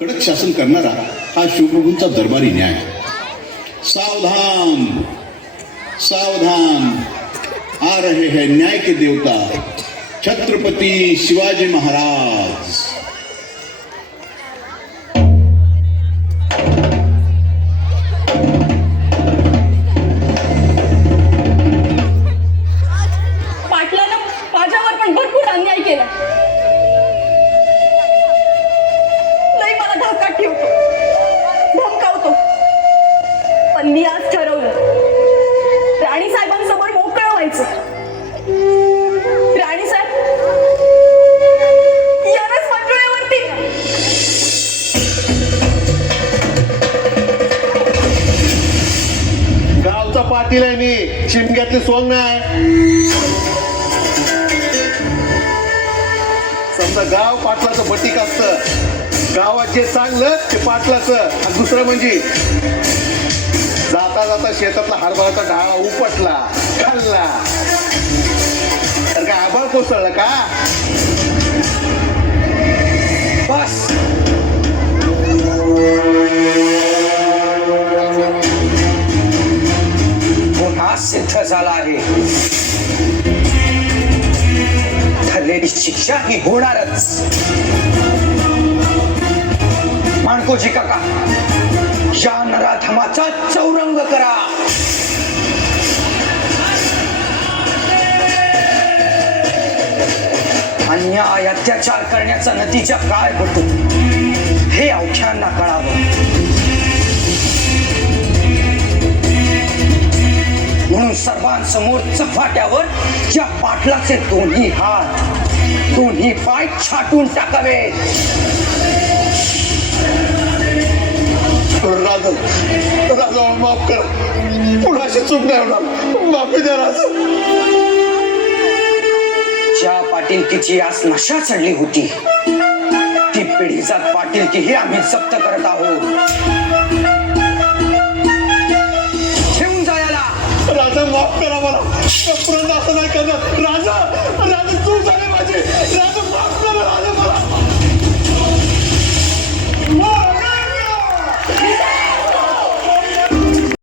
कडक शासन करणारा हा शिवप्रभूंचा दरबारी न्याय. सावधान सावधान, आ रहे हैं न्याय के देवता छत्रपति शिवाजी महाराज. पाटलानं माझ्यावर पण भरपूर अन्याय केला. लई मला धाकात ठेवतो, धमकावतो. पण मी आज ठरवलं, राणी साहेबांसमोर मोकळं व्हायचं. राणी साहेब यानंच मंजुळेवरती. गावचा पाटील आहे मी, शिमग्यातली सोंग नाही. समजा गाव पाटलाचं बटीक असतं. गावात जे चांगलं ते पाटलाचं, आणि दुसरं म्हणजे जाता जाता शेतातला हरभराचा ढाळा उपटला, खाल्ला तर काय आभाळ कोसळलं का? बस गुन्हा सिद्ध झाला आहे. ठरलेली शिक्षा ही होणारच. माणकोजी काका, या नराधमाचा चौरंग करा. अन्याय अत्याचार करण्याचा नतीजा काय होतो हे अवघ्यांना कळावं. म्हणून सर्वांसमोर चव्हाट्यावर या पाटलाचे दोन्ही हात, दोन्ही पाय छाटून टाकावे. राजा राजा माफ कर, पुढाशी चूक नाही होणार, माफी द्या राजा. ज्या पाटीलकीची आज नशा चढली होती, ती पिढीजात पाटीलकी ही आम्ही जप्त करत आहोत. राजा माफ करा मला, पुन्हा असं नाही करणार.